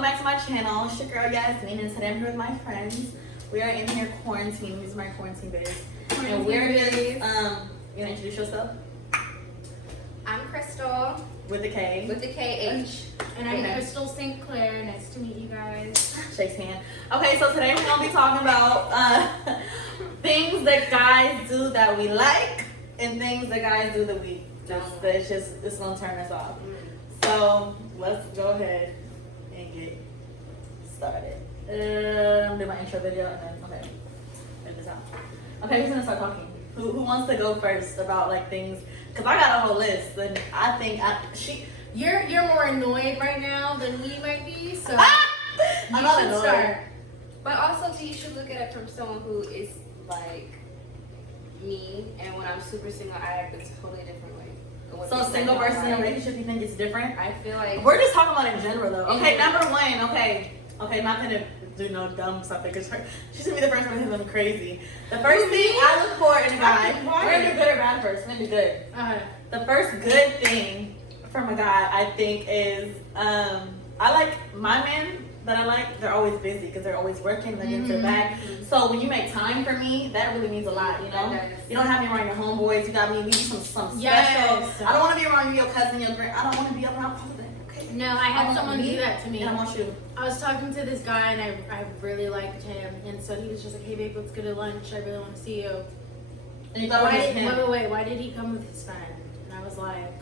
welcome back to my channel. It's your girl Yasmin, and today I'm here with my friends. We are in here quarantining. This is my quarantine biz. And we're here. You wanna introduce yourself? I'm Crystal. With a K. With the KH. And I'm Crystal St. Clair. Nice to meet you guys. Shakes hand. Okay, so today we're gonna be talking about things that guys do that we like and things that guys do that we it's gonna turn us off. So let's go ahead and get started. Do my intro video and then finish this out. Okay, who's gonna start talking? Who wants to go first about like things? Cause I got a whole list, and I think You're more annoyed right now than we might be, so I'm not annoyed. start. But also, you should look at it from someone who is like me, and when I'm super single, I act a totally different way. So single versus in a relationship, you think it's different? I feel like We're just talking about in general though. Okay, number one. Okay, not gonna do no dumb stuff because she's gonna be the first one to think I'm crazy. The first thing I look for in a guy, we're gonna do good or bad first. We're gonna do good. The first good thing from a guy, I think, is I like my men that I like. They're always busy because they're always working. They get to the back. So when you make time for me, that really means a lot. You know, you don't have me around your homeboys. You got me. We need some special. Yes. I don't want to be around your cousin, your grand. I don't want to be around all of them. Okay. No, I had someone do that to me. And I want you. I was talking to this guy and I really liked him, and so he was just like, "Hey babe, let's go to lunch. I really want to see you." And you thought it was him. Wait, why did he come with his friend? And I was like,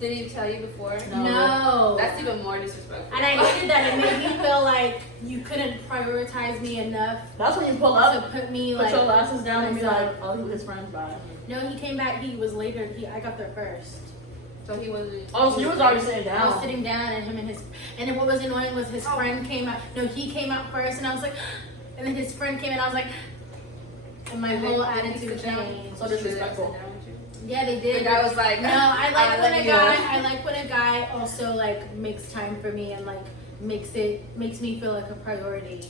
did he tell you before? No. That's even more disrespectful. And I hated that. It made me feel like you couldn't prioritize me enough. That's when you pull up, to put me put like your glasses down and be like, "Oh, he was his friend's by." No, he came back. He was later. I got there first. So he wasn't. Oh, so you was already sitting I was down. sitting down, and then what was annoying was his friend came out. No, he came out first, and I was like, and then his friend came in, and I was like, and my whole attitude changed. So disrespectful. Yeah, they did. The guy was like, no, I like when a you. guy. I like when a guy also like makes time for me and like makes me feel like a priority,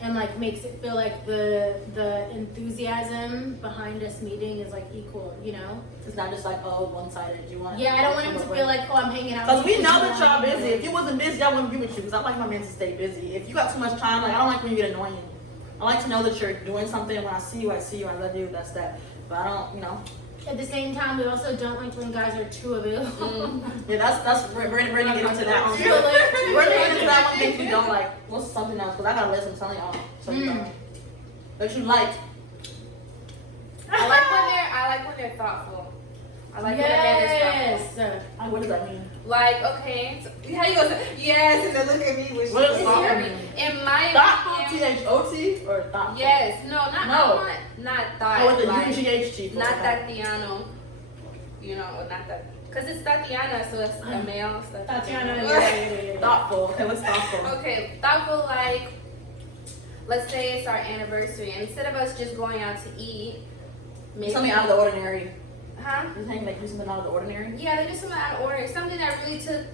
and like makes it feel like the enthusiasm behind us meeting is like equal. You know. It's not just like, oh, one-sided. You want? Yeah, I don't want him to feel like, oh, I'm hanging out. Because we know that y'all busy. If you wasn't busy, I wouldn't be with you. Because I like my men to stay busy. If you got too much time, like I don't like when you get annoying. I like to know that you're doing something. When I see you, I love you. That's that. But I don't, At the same time, we also don't like when guys are too available. Yeah, that's we're gonna get into that one. Too alert. We're gonna get into that one thing we don't like. What's something else? Because I got a list. I'm telling y'all. So you know. That you like. I like when they're thoughtful. I like when a man is thoughtful. What does that mean? Like, okay, so, how you gonna say yes and then look at me with What is thoughtful mean? In my Thoughtful, opinion, T-H-O-T or thoughtful? yes, not thought. Oh, with the like, U-G-H-T. not Tatiano, not that. Because it's Tatiana, so it's a male. So Tatiana, yeah. Thoughtful. Okay, what's thoughtful? Okay, thoughtful, like, let's say it's our anniversary, and instead of us just going out to eat, maybe Something out of the ordinary. Huh? You're saying like do something out of the ordinary? Yeah, they do something out of order. Something that really took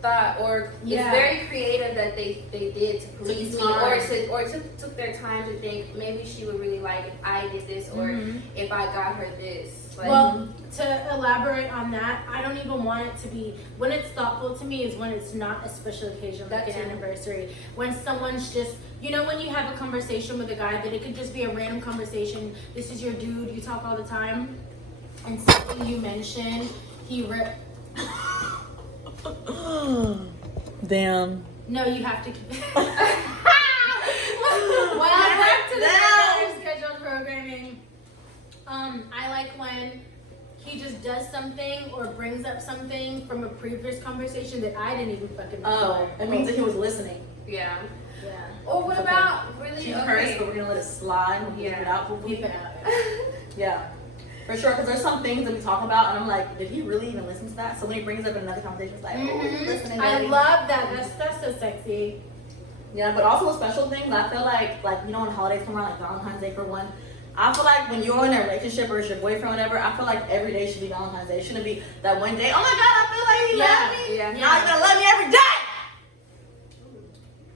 thought or is Yeah. very creative that they did to please me, time. or took their time to think maybe she would really like if I did this or if I got her this. Like, Well, to elaborate on that, I don't even want it to be, when it's thoughtful to me is when it's not a special occasion like an anniversary. When someone's just, when you have a conversation with a guy that it could just be a random conversation. This is your dude, you talk all the time. And something you mentioned, Damn. No, you have to keep well, back to the scheduled programming. I like when he just does something or brings up something from a previous conversation that I didn't even fucking know. Oh, it means that he was listening. yeah. Yeah. Or what about really? She cursed, but we're gonna let it slide. We'll keep it out. Keep it out. Yeah. For sure, because there's some things that we talk about, and I'm like, did he really even listen to that? So when he brings up in another conversation, it's like, oh, he's listening. I love that. That's so sexy. Yeah, but also with special things, I feel like when holidays come around, like Valentine's Day for one, I feel like when you're in a relationship or it's your boyfriend or whatever, I feel like every day should be Valentine's Day. It shouldn't be that one day, oh my God, I feel like he loves me. Yeah. Now he's gonna love me every day.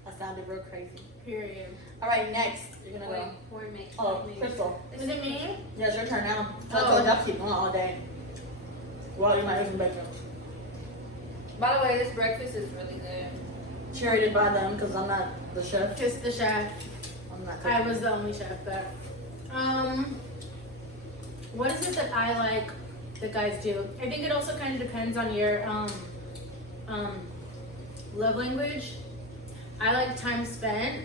That sounded real crazy. Period. All right, next. You're gonna go. Oh, Crystal. Is it me? Yeah, it's your turn now. So I told you I'll keep going all day. Well, you might lose some bedrooms. By the way, this breakfast is really good. curated by them because I'm not the chef. Just the chef. I'm not. I was the only chef, but what is it that I like that guys do? I think it also kind of depends on your love language. I like time spent.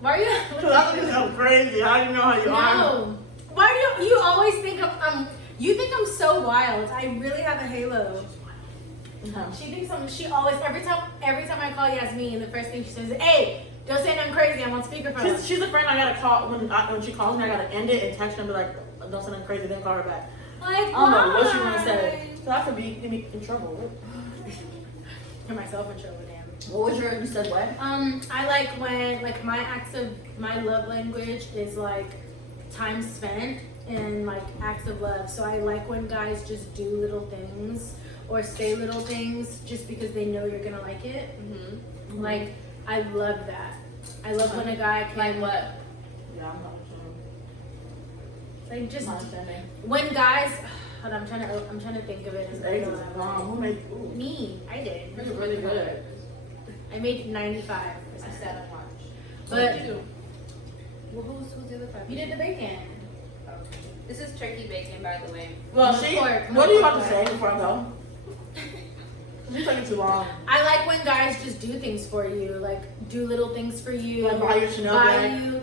Why are you? Because I think I'm crazy. How do you know how you are? No. Why do you always think you think I'm so wild? I really have a halo. No. She thinks she always every time I call Yasmin, the first thing she says is, "Hey, don't say nothing crazy. I'm on speakerphone." She's a friend I gotta call when she calls me. I gotta end it and text her and be like, "Don't say nothing crazy." Then call her back. Like, I don't know what she wanna say. So I could get me in trouble. Get myself in trouble, damn. What was you said what? I like when my love language is like time spent and like acts of love. So I like when guys just do little things or say little things just because they know you're gonna like it. Mm-hmm. Like I love that. I love when a guy can Like what? Yeah, I'm not sure. like just I'm not understanding. when guys. Hold on, I'm trying to think of it. His eggs is wrong. Who made? Ooh. Me, I did. You're really good. I made 95. I said on March. But Well, who's the other five? you did the bacon. Okay. This is turkey bacon, by the way. Well, No she. pork, no What do you pork have to pie. say before I go? You're taking too long. I like when guys just do things for you, like do little things for you. Like buy your Chanel buy bag. you.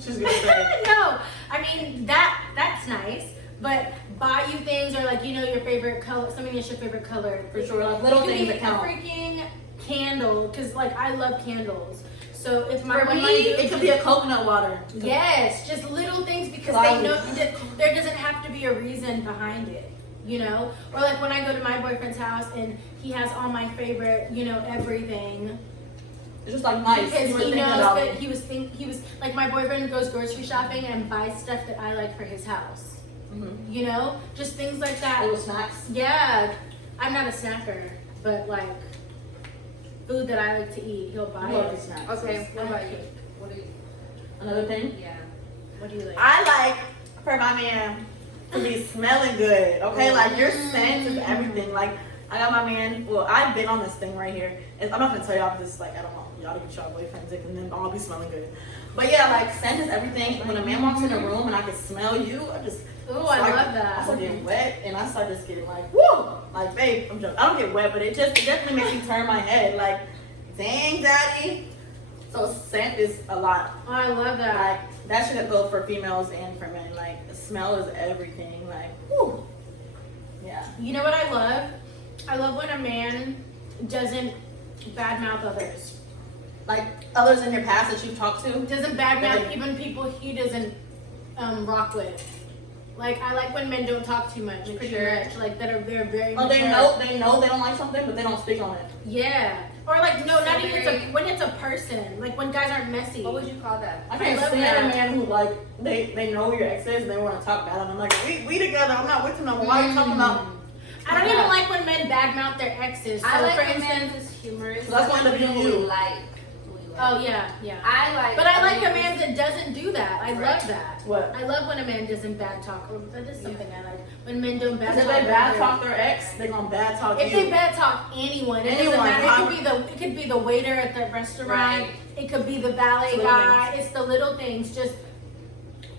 She's gonna say. No, I mean that's nice, but buy you things or like your favorite color. Something that's your favorite color. For sure, like little It could things be that count. A freaking candle, because like I love candles. So if my For when me, my dude it could be a coconut water. yes, just little things because Wow. they know that there doesn't have to be a reason behind it, Or like when I go to my boyfriend's house and he has all my favorite, everything. It's just like nice. Because You were he thinking knows about that it. he was like my boyfriend goes grocery shopping and buys stuff that I like for his house. Mhm. Just things like that. Little snacks. Yeah, I'm not a snacker, but like food that I like to eat, he'll buy You love it. snacks. Okay, what about you? What do you? Another thing. Yeah. What do you like? I like for my man to be smelling good. Okay, like your scent is everything. Like I got my man. Well, I've been on this thing right here. I'm not gonna tell y'all this. Like I don't want y'all to get y'all boyfriends and then I'll be smelling good. But yeah, like scent is everything. When a man walks in a room and I can smell you, I just. Ooh, I like, love I that. start getting wet and I start just getting like, woo! Like, babe, I'm joking. I don't get wet, but it definitely makes me turn my head. Like, dang, daddy. So scent is a lot. Oh, I love that. Like, that should go for females and for men. Like, the smell is everything. Like, whoo. Yeah. You know what I love? I love when a man doesn't badmouth others. Like, others in your past that you've talked to. Doesn't badmouth even people he doesn't rock with. Like I like when men don't talk too much, pretty much. Like they're very. Oh, mature. they know they don't like something, but they don't speak on it. Yeah. Or like no, not So even when it's a person. Like when guys aren't messy. What would you call that? I can't love stand that. a man who like they know your exes and they want to talk bad on them. Like we together. I'm not with him no more. Why are you talking about? I don't even like when men badmouth their exes. So I like for a man instance, who's humorous. So that's why I end up being who we you. like. oh yeah. I like. But I like a man that doesn't do that. I love that. What? I love when a man doesn't bad talk. That is something I like. When men don't bad Because talk. if they bad others. talk their ex, they gonna bad talk If you. they bad talk anyone, it Anyone, doesn't matter. how- It could be the waiter at the restaurant. Right. It could be the valet Little guy. It's the little things. Just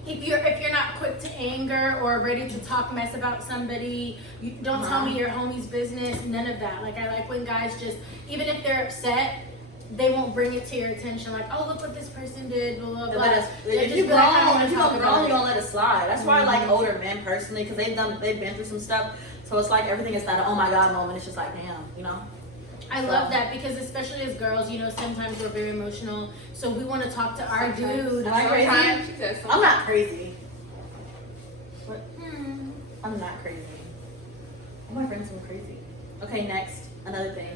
if you're not quick to anger or ready to talk mess about somebody, you don't tell me your homie's business. None of that. Like I like when guys just even if they're upset, they won't bring it to your attention. Like oh look what this person did. Blah blah They blah. let us- They'll if just you be like, I don't grown, wanna if you talk don't about grown, it. you don't let it slide. That's why I like older men personally because they've been through some stuff. So it's like everything is that oh my god moment. It's just like damn, I love that because especially as girls, sometimes we're very emotional. So we want to talk to our dude. Am I crazy? Sometimes she says I'm not crazy. Hmm. I'm not crazy. All my friends are crazy. Okay, next another thing.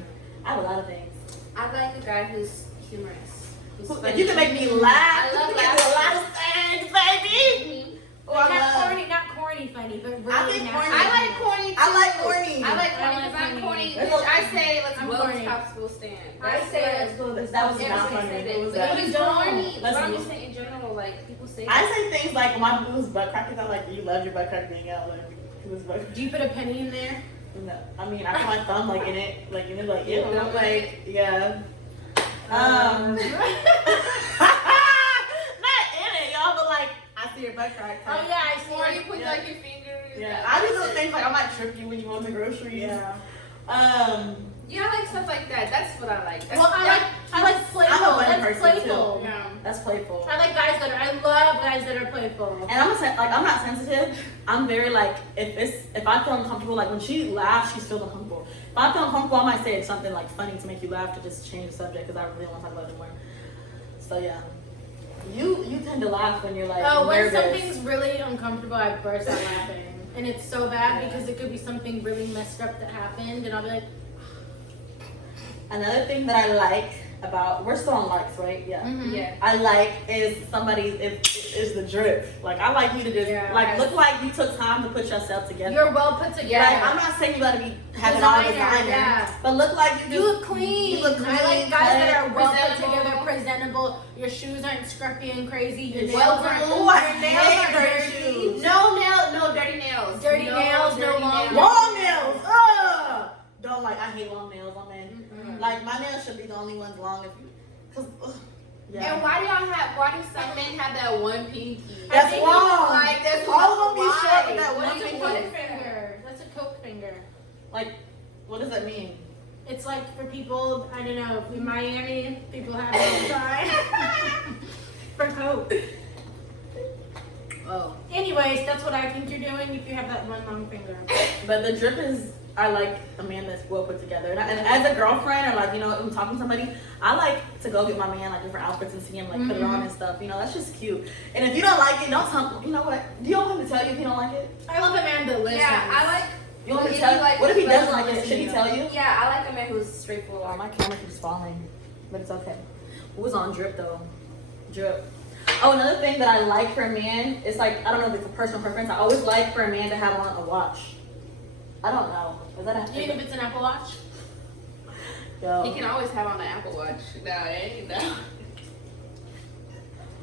I have a lot of things. I like a guy who's humorous. Who's If funny. you can make me laugh, I love you can do a lot of laughter. things, baby. Mhm. Oh, I Not love. not corny funny, but really I think natural. corny- I like corny. I like too. corny. I like I corny like because I'm corny. corny. There's Bitch, a- I say let's I'm blow corny. the top school stand. I say let's go. That was Everybody not funny. says It was But that. it's Don't. corny. But I'm Listen. just saying in general, like people say. I say things like my boo's butt crack. I like you love your butt crack being out. Like it was butt. Do you put a penny in there? No, I mean I put my thumb like in it, like ew. Yeah. I'm like yeah. Not in it, y'all, but like I see your butt crack. Oh yeah, I see. Or you put like your fingers. Yeah, I do those things like I might trip you when you want the groceries. Yeah. Yeah, I like stuff like that. That's what I like. That's, Well, I like playful. I'm a funny That's person, playful. too. Yeah. That's playful. I like guys that are. I love guys that are playful. And I'm not sensitive. I'm very like if I feel uncomfortable, like when she laughs, she feels uncomfortable. If I feel uncomfortable, I might say something like funny to make you laugh to just change the subject because I really don't want to talk about it anymore. So yeah, you tend to laugh when you're like When nervous. something's really uncomfortable, I burst out laughing, and it's so bad because it could be something really messed up that happened, and I'll be like, Another thing that I like about we're still on likes, right? Yeah. mm-hmm. Yeah. I like is is the drip. Like I like you to just look like you took time to put yourself together. You're well put together. Like I'm not saying you gotta be having all designer, yeah. but look like You look clean. You look clean. I like guys that are well put presentable. together, presentable. Your shoes aren't scruffy and crazy. Your nails Well aren't. groomed. Oh, I Your nails hate aren't dirty dirty. shoes. No dirty nails. Dirty nails, no dirty long nails. Long nails. Ugh. Don't like. I hate long nails on men. Mm-hmm. Like my nails should be the only ones long if you, cause. Yeah. And why do some men have that one pinky? That's I think wrong. Like that's All of them be why. short with that What one do you pinky. put Coke it for? finger. That's a Coke finger. Like, what does that mean? It's like for people, I don't know, in Miami, people have it all the time. For Coke. Oh. Anyways, that's what I think you're doing if you have that one long finger. But the drip is, I like a man that's well put together. And as a girlfriend or like, you know, I'm talking to somebody, I like to go get my man like different outfits and see him like put it on and stuff. You know, that's just cute. And if you don't like it, don't tell me, you know what? Do you want him to tell you if you don't like it? I love a man that listens. Yeah, I like. You want me to If tell he, you? like, What if he doesn't like listens it? Should he to tell you? Yeah, I like a man who's Oh, straightforward. my camera keeps falling. But it's okay. Who was on drip though? Drip. Oh, another thing that I like for a man is like, I don't know if it's a personal preference. I always like for a man to have on a watch. I don't know. Is that a Even if it's an Apple Watch? Yo. He can always have on an Apple Watch. No, it ain't no.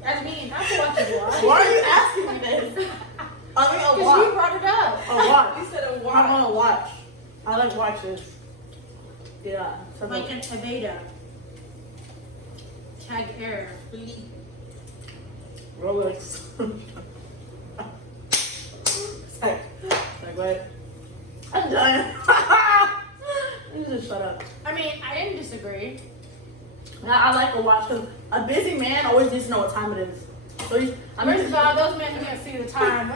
That's me. Apple Watch is watch. Why are you asking me this? I mean, a Because you watch. brought it up. A watch. You said a watch. I'm on a watch. I like watches. Yeah. So Like an Aveda. Tag Air. Rolex. Like what? I'm done. You just shut up. I mean, I didn't disagree. Now, I like a watch because a busy man always needs to know what time it is. So First of all, those men can't see the time.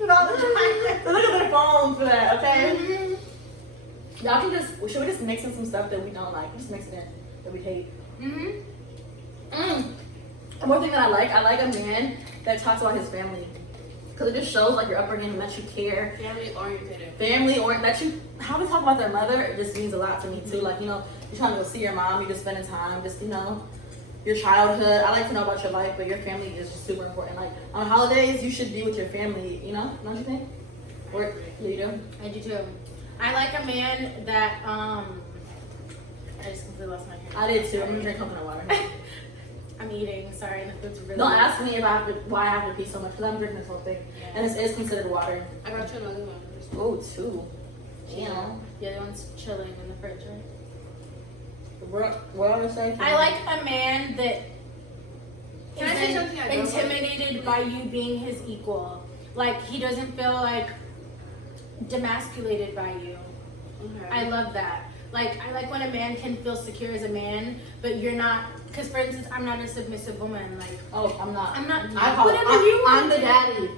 you know, they look at their phone for that, okay? Mm-hmm. Y'all can just, should we just mix in some stuff that we don't like? Just mix it in that we hate. Mm-hmm. And one thing that I like a man that talks about his family. Because it just shows like your upbringing and that you care. Family oriented. Family or that you, how they talk about their mother, it just means a lot to me too. Like, you know, you're trying to go see your mom, you're just spending time, just, you know, your childhood. I like to know about your life, but your family is just super important. Like, on holidays, you should be with your family, you know? Don't you think? Or, you do? I do too. I like a man that, I just completely lost my hair. I did too. I'm gonna drink coconut water. I'm eating, sorry, and the food's really Don't good. ask me if I have to, why I have to pee so much, because I'm drinking this whole thing. Yeah. And this is considered water. I got you another one. Oh, two. Yeah. The other one's chilling in the fridge, right? What I would say? I like a man that Can I say isn't something I don't like? intimidated by you being his equal. Like, he doesn't feel like demasculated by you. Okay. I love that. Like, I like when a man can feel secure as a man, but you're not. Because, for instance, I'm not a submissive woman. Like, Oh, I'm not. I'm not. I call whatever it, you want. I'm the daddy.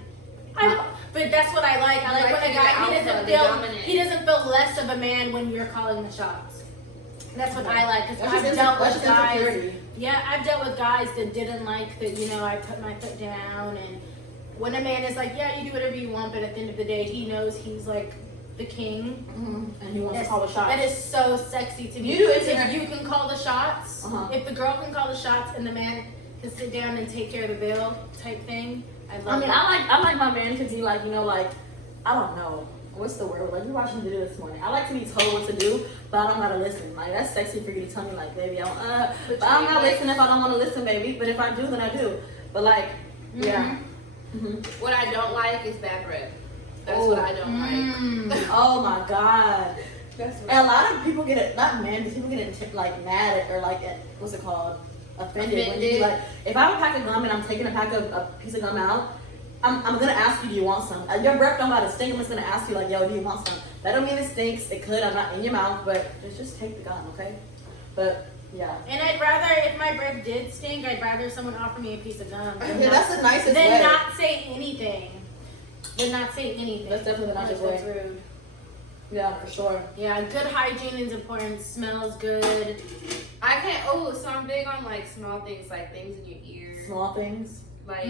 But that's what I like. I like Like when a the guy alpha, the dominant. he doesn't feel less of a man when you're calling the shots. That's what I like. Because I've dealt That's with just guys. insecurity. Yeah, I've dealt with guys that didn't like that. You know, I put my foot down, and when a man is like, yeah, you do whatever you want, but at the end of the day, he knows he's like the king. Mm-hmm. And he wants to That's- call the shots. That is so sexy to me. You do it If too. you can call the shots, Uh-huh. if the girl can call the shots, and the man can sit down and take care of the bill, type thing. I love I mean, it. I like my man to be like, you know, like, I don't know. What's the word? Like, you watching the video this morning. I like to be told what to do, but I don't gotta listen. Like, that's sexy for you to tell me, like, baby, but I'm not listening if I don't want to listen, baby. But if I do, then I do. But like, yeah. Mm-hmm. What I don't like is bad breath. That's what I don't like. Mm. Oh my God. That's And a lot of people get it, not men, but people get it like mad or like, what's it called? Offended. When you be like, if I have a pack of gum and I'm taking a piece of gum out, I'm gonna ask you, do you want some? Your breath don't gotta stink. I'm just gonna ask you, like, yo, do you want some? That don't mean it stinks. It could. I'm not in your mouth, but just take the gum, okay? But yeah. And I'd rather, if my breath did stink, I'd rather someone offer me a piece of gum. Yeah, that's the nicest way. Than not say anything. Than not say anything. That's definitely the nicest way. That's rude. Yeah, for sure. Yeah, good hygiene is important. Smells good. I can't. Oh, so I'm big on like small things, like things in your ear. Small things. Like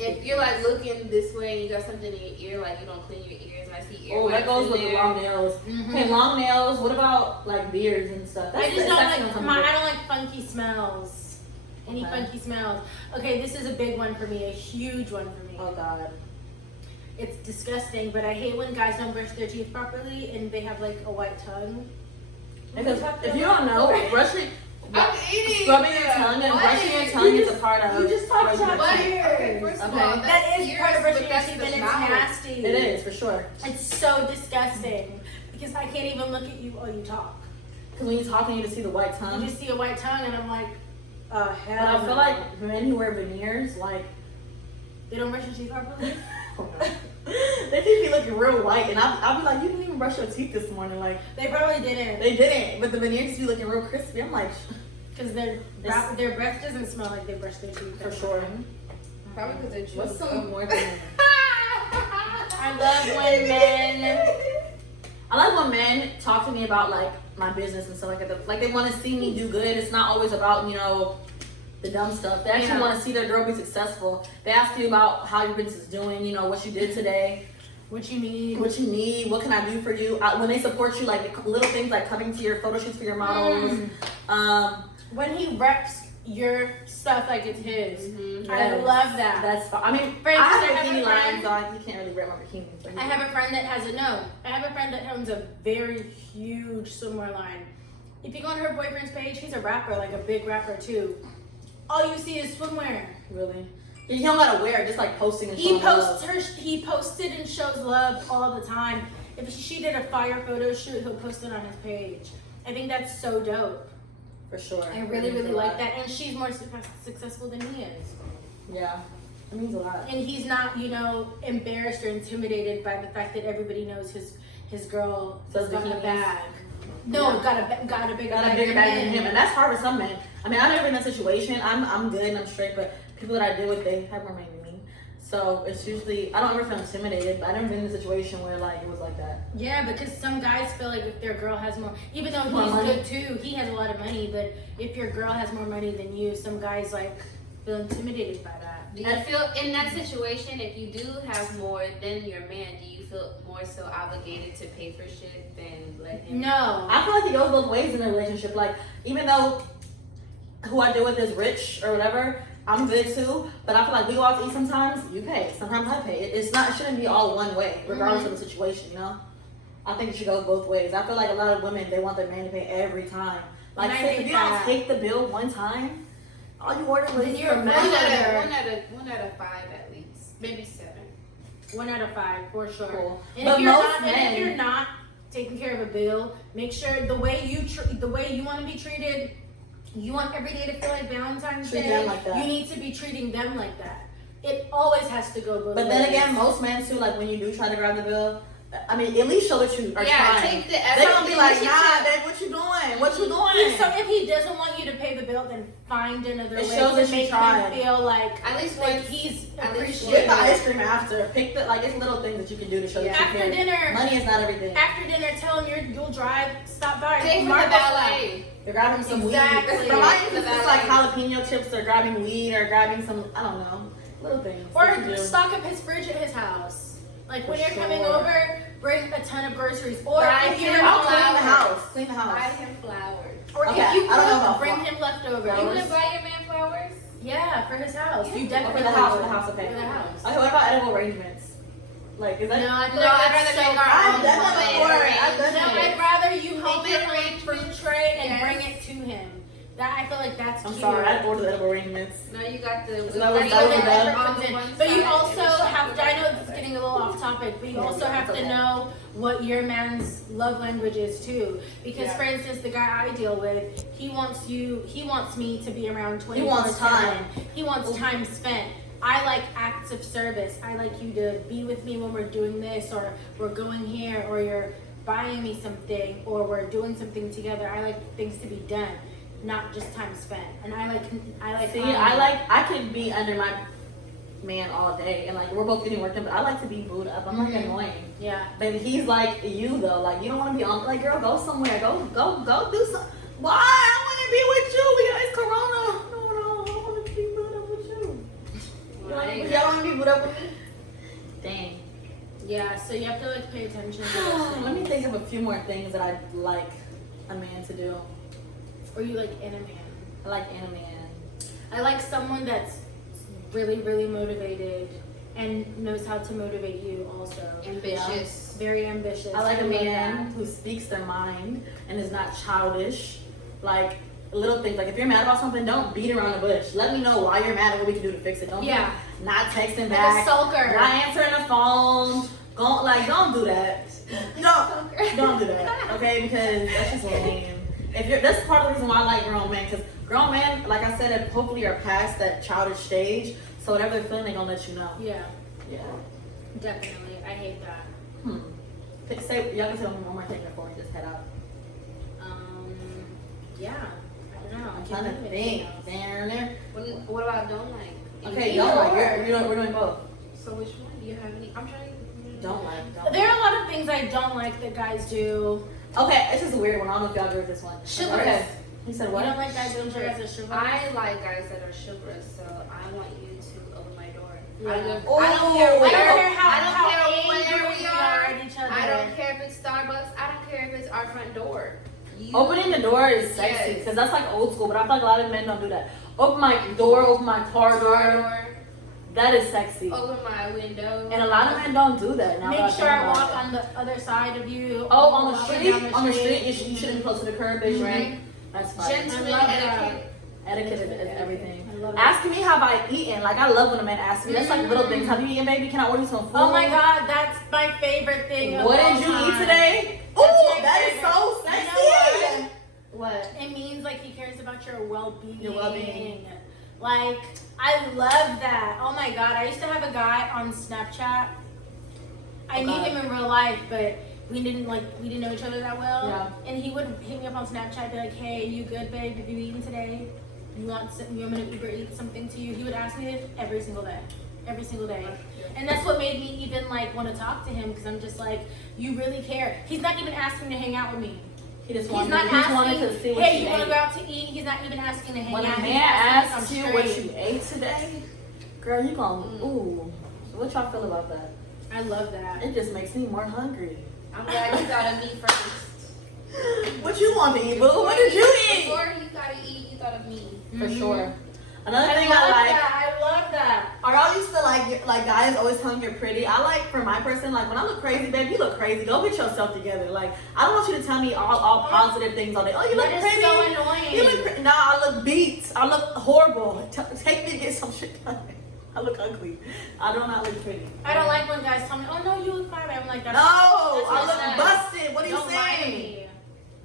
if you're like looking this way and you got something in your ear, like you don't clean your ears, and I see ear. Oh, that goes with the long nails. Okay, long nails. What about like beards and stuff? I just don't like. I don't like funky smells. Any funky smells? Okay, this is a big one for me. A huge one for me. Oh God. It's disgusting, but I hate when guys don't brush their teeth properly and they have like a white tongue. Because if you don't know, brushing. I'm eating. Scrubbing your tongue and brushing your tongue is a part of. You just talked about Okay, tears. first of Okay. all, That is part of brushing your that's teeth the and it's mouth. nasty. It is for sure. It's so disgusting because I can't even look at you while you talk. Because when you talk, you just see the white You tongue. just see a white tongue and I'm like, hell But I feel no. like men who wear veneers, like, They don't brush their teeth properly? they think be looking real white, and I'll be like, you didn't even brush your teeth this morning. Like, They probably didn't. they didn't, but the veneers just be looking real crispy. I'm like, Because their breath doesn't smell like they brush their teeth. for sure. Probably because they chew. What's some more than I love when men. I like when men talk to me about like my business and stuff like that. Like they want to see me do good. It's not always about, you know, the dumb stuff. They actually want to see their girl be successful. They ask you about how your business is doing, you know, what you did today, What you need. what you need, what can I do for you. When they support you, like little things like coming to your photo shoots for your models. When he reps your stuff like it's his. I Yes. love that. That's fine. I mean, For instance, I I have have bikini a lines, friend- so you can't really rep my bikini. But I have a friend that has I have a friend that owns a very huge swimwear line. If you go on her boyfriend's page, he's a rapper, like a big rapper too. All you see is swimwear. Really? You don't gotta wear it, just like posting and He showing posts love. he posted and shows love all the time. If she did a fire photo shoot, he'll post it on his page. I think that's so dope. For sure. I really, really like that. And she's more successful than he is. Yeah, it means a lot. And he's not, you know, embarrassed or intimidated by the fact that everybody knows his girl Sells got a bikinis. bag. No, Yeah. got a bigger Got a bag bigger bag than than him, and that's hard for some men. I mean, I've never been in that situation. I'm good and I'm straight, but people that I deal with, they have more money than me. So it's usually, I don't ever feel intimidated, but I've never been in a situation where like it was like that. Yeah, because some guys feel like if their girl has more, even though More he's money. good too, he has a lot of money, but if your girl has more money than you, some guys like feel intimidated by that. Do you feel in that situation, if you do have more than your man, do you feel more so obligated to pay for shit than let him? No. I feel like it goes both ways in a relationship. Like, even though who I deal with is rich or whatever, I'm good too. But I feel like we go out to eat sometimes, you pay. Sometimes I pay. It shouldn't be all one way, regardless of the situation, you know? I think it should go both ways. I feel like a lot of women, they want their man to pay every time. Like, And I sis, think if you that- don't take the bill one time, all you ordered was Then you're some a mess. One out of 5 at least, maybe 7. 1 out of 5 for sure. Cool. And But if you're most not, men- and if you're not taking care of a bill, make sure the way you want to be treated, you want every day to feel like Valentine's Treat Day. them like that. You need to be treating them like that. It always has to go both But ways. then again, most men too, like when you do try to grab the bill, I mean, at least show what you are Yeah, trying. take the They effort. don't be like, nah, relationship. babe, what you doing? What you So doing? if he doesn't want you to pay the bill, then find another It way shows to that you make tried. him feel like At least like once- he's at least Get appreciated. the ice cream after. Pick the, like, it's little things that you can do to show that you After care. dinner, Money is not everything. after dinner, tell him you'll drive. Stop by. Pay for the Marco ballet. They're grabbing some Exactly. weed. For my instance, The it's like ballet. jalapeno chips. They're grabbing weed or grabbing some, I don't know, little things. Or that you do. stock up his fridge at his house. Like when For you're coming sure. over, bring a ton of groceries. Or Buy if you're him I'll clean the flowers. house. Clean the Buy house. him flowers. or Okay, if you I don't know cook, about bring flowers. him leftovers. You gonna buy your man flowers? Yeah, for his house. You Or definitely for the house, would. for the house, okay. For the house. Okay, what about edible arrangements? Like, is that? No, I feel No, like I'd that's rather so make our I've own done that homemade before. arrangements. I've done No, that. I'd rather you make Homemade your own arrangements. fruit tray and Yes. bring it to him. That I feel like that's I'm cute. sorry, I ordered the edible ring mints. No, you got the. That was bad. But you also have to, I know it's getting a little off topic, but you also have to know what your man's love language is too. Because for instance, the guy I deal with, he wants me to be around 24/7. He wants time. He wants time spent. I like acts of service. I like you to be with me when we're doing this, or we're going here, or you're buying me something, or we're doing something together. I like things to be done, not just time spent. And I like. See, I could be under my man all day, and like we're both getting work done, but I like to be booed up. I'm like annoying. Yeah. But he's like you though. Like you don't want to be on. Like girl, go somewhere. Go do something. Why? I want to be with you. It's Corona. No, I want to be booed up with you. Y'all want to be booed up with me? Dang. Yeah. So you have to like pay attention. To Let me think of a few more things that I like a man to do. Or you like in a man. I like in a man. I like someone that's really, really motivated and knows how to motivate you also. Ambitious. Very ambitious. I like a love man that. who speaks their mind and is not childish. Like little things. Like if you're mad about something, don't beat around the bush. Let me know why you're mad and what we can do to fix it. Don't be not texting Like back. a sulker. Not answering the phone. Don't do that. Don't do that. Okay, because that's just lame. That's part of the reason why I like grown men, because grown men, like I said, hopefully are past that childish stage. So whatever they're feeling, they're gonna let you know. Yeah. Yeah. Definitely. I hate that. Y'all can tell me one more thing before we just head out. Yeah. I don't know. I'm trying to think. What about don't like? Okay, don't like. We're doing both. So which one? Do you have any? I'm trying to. Don't like. There are a lot of things I don't like that guys do. Okay, it's just a weird one. I don't know if y'all agree with this one. Chivalrous. Okay. He said what? You don't like guys that are chivalrous? I like guys that are chivalrous, so I want you to open my door. Yeah. I don't Oh, care I don't care how where we are. at each other. I don't care if it's Starbucks. I don't care if it's our front door. Opening the door is sexy because that's like old school, but I feel like a lot of men don't do that. Open my door, open my car door. That is sexy. Open my window. And a lot of men don't do that now. Make sure I walk on the other side of you. Oh, on the street? On the street, you shouldn't be close to the curb, bitch. Right? That's fine. Gentleman etiquette. Etiquette is everything. I love it. Asking me have I eaten. Like I love when a man asks me. That's like little things. Have you eaten, baby? Can I order some food? Oh my god, that's my favorite thing. What did you eat today? Ooh, that is so sexy. You know what? It means like he cares about your well-being. Your well-being. Like, I love that. Oh my god, I used to have a guy on Snapchat. I knew him in real life, but we didn't know each other that well. Yeah. And he would hit me up on Snapchat, be like, "Hey, you good, babe? Have you eaten today? You want me to Uber eat something to you?" He would ask me this every single day. Every single day. And that's what made me even like want to talk to him, because I'm just like, you really care. He's not even asking to hang out with me. He just He's wanted, not asking, to see what hey, you want to ate. go out to eat? He's not even asking to hang When out. a He's man asking asks if you I'm what straight. you ate today, girl, you gon' ooh. So what y'all feel about that? I love that. It just makes me more hungry. I'm glad you thought of me first. What you want to eat, boo? What did you eat? Before you gotta eat, you thought of me. For sure. Another I thing love I like. that. I love that. Are y'all used to like guys always telling you're pretty? I like, for my person, like when I look crazy, babe, you look crazy. Go get yourself together. Like I don't want you to tell me all positive things all day. Oh, you look That is pretty. so annoying. You look nah, I look beat. I look horrible. Take me to get some shit done. I look ugly. I do not look pretty. I don't like when guys tell me, "Oh no, you look fine." I'm like, "That's No, that's I look messed up. busted. What are you Don't lie to saying? me."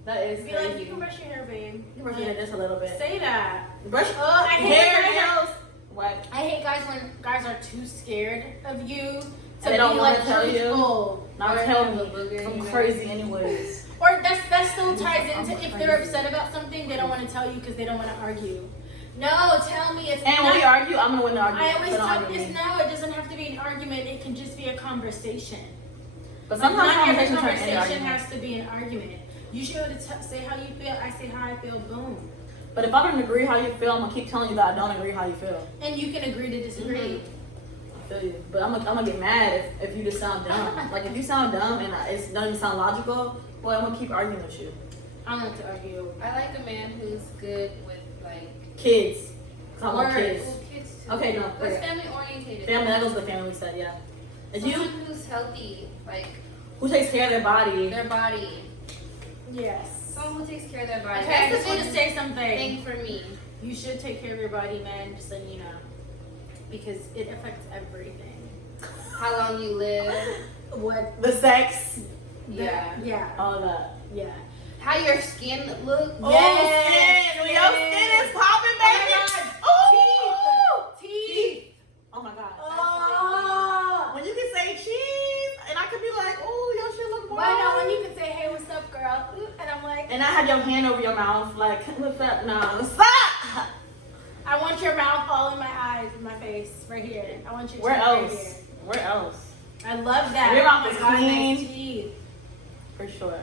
That is Be crazy. like, "You can brush your hair, babe." You brush your hair just a little bit. Say that. Brush Oh, I hate hair, guys nails. What? I hate guys when guys are too scared of you to They don't be wanna like tell you? truthful. Not Or tell have a me. booger in I'm your crazy anyways. Or that still ties into I'm if they're crazy. upset about something, they don't want to tell you because they don't want to argue. No, tell me. It's And when not, we argue, I'm gonna win the argument. I always so don't tell argue with this. me. No, it doesn't have to be an argument. It can just be a conversation. But Like, sometimes not every conversations turn into conversation arguments. has to be an argument. You should be able to say how you feel. I say how I feel. Boom. But if I don't agree how you feel, I'm gonna keep telling you that I don't agree how you feel. And you can agree to disagree. I feel you. But I'm gonna get mad if you just sound dumb. Like if you sound dumb and it doesn't sound logical, well, I'm gonna keep arguing with you. I don't like to argue. I like a man who's good with like Kids. 'Cause I want Words. kids. cool kids too. Okay, no, Who's okay. family orientated. Family, that goes with the family we said, yeah. If Someone you, who's healthy, like who takes care of their body, their body. Yes. Someone who takes care of their body. Okay, I That's just the need to say something. thing for me. You should take care of your body, man, just so you know. Because it affects everything. How long you live. What? The sex. Yeah. Yeah. All that. Yeah. How your skin look. Oh, Yes, skin. When your skin is popping, baby. Oh my God. Teeth. Oh my God. Oh. When you can say cheese, and I could be like, oh, your shit look Why not when good. you can say, hey, what's up, girl? And I'm like, And I have your hand over your mouth, like, what's up? No, stop. I want your mouth all in my eyes, in my face, right here. I want your Where teeth right else? here. Where else? I love that. Your mouth Oh is my God, clean. nice teeth. For sure.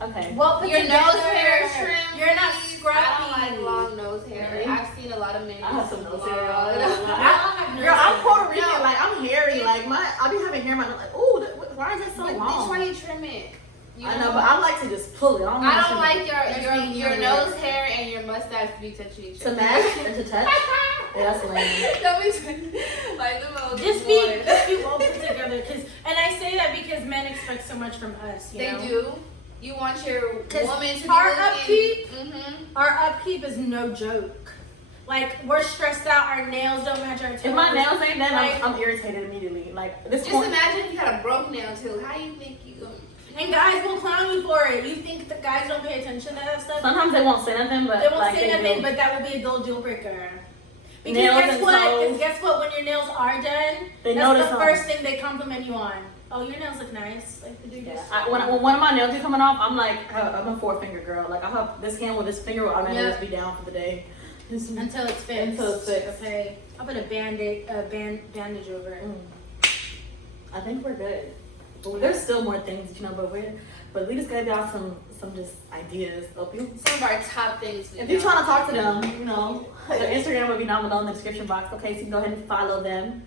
Okay. Well, put Your nose together. hair is trimmed. You're not please. scruffy. I don't like long nose hair. Really? I've seen a lot of men. I have some nose hair. I don't have nose Girl, I'm hair. Puerto Rican. No. Like, I'm hairy. Like, I be having hair in my nose. Like, ooh, why is it so But long? why you trim it? You I know, but I like to just pull it. I don't like There's your nothing nose hair and your mustache to be touching each to other. match and to touch. Yeah, that's lame. That makes like the most. Just be well put together. And I say that because men expect so much from us. You They know? do. You want your 'Cause woman to be our looking. upkeep- Mm-hmm. Our upkeep is no joke. Like, we're stressed out. Our nails don't match our toes. If my nails ain't done, Like- I'm irritated immediately. Like, this Just point. imagine if you had a broke nail too. How you think you gonna? And guys will clown you for it. You think the guys don't pay attention to that stuff? Sometimes they won't say nothing, but They won't like, say they nothing, do. but that will be a dull deal breaker. Because Nails guess and what? toes. Because guess what? When your nails are done, They that's notice the them. first thing they compliment you on. Oh, your nails look nice. Like the dude Yeah. just. When one of my nails is coming off, I'm like, I'm a 4-finger girl. Like, I'll have this hand with this finger, I'll never just be down for the day. Until it's fixed. Until it's fixed. Okay. I'll put a bandage over it. I think we're good. But there's still more things, you know, but we just gave y'all some just ideas. So Some of our top things. if you're trying to talk to them, you know, their Instagram will be down below in the description box. Okay, so you can go ahead and follow them.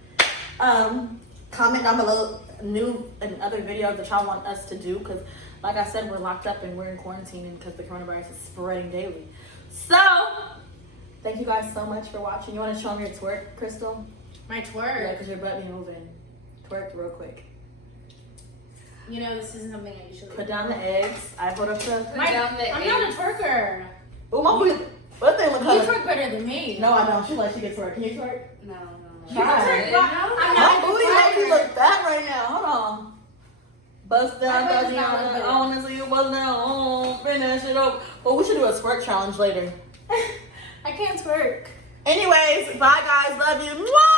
Comment down below new and other videos that y'all want us to do, because like I said, we're locked up and we're in quarantine and because the coronavirus is spreading daily. So thank you guys so much for watching. You want to show them your twerk, Crystal? My Yeah, twerk. because your butt be moving. Twerk real quick. You know, this isn't something I usually Put down the eggs. I put up the. Put down the I'm not a eggs. twerker. Oh, my booty. What thing look You color? twerk better than me. No, I don't. She like she gets twerk. Can you twerk? No. You can twerk. Try. I'm My not a booty makes me twerker. look fat right now. Hold on. Bust down, My butt Tatiana. does not look Honestly, you bust down. Oh, finish it up. Well, we should do a twerk challenge later. I can't twerk. Anyways, bye guys. Love you. Mwah!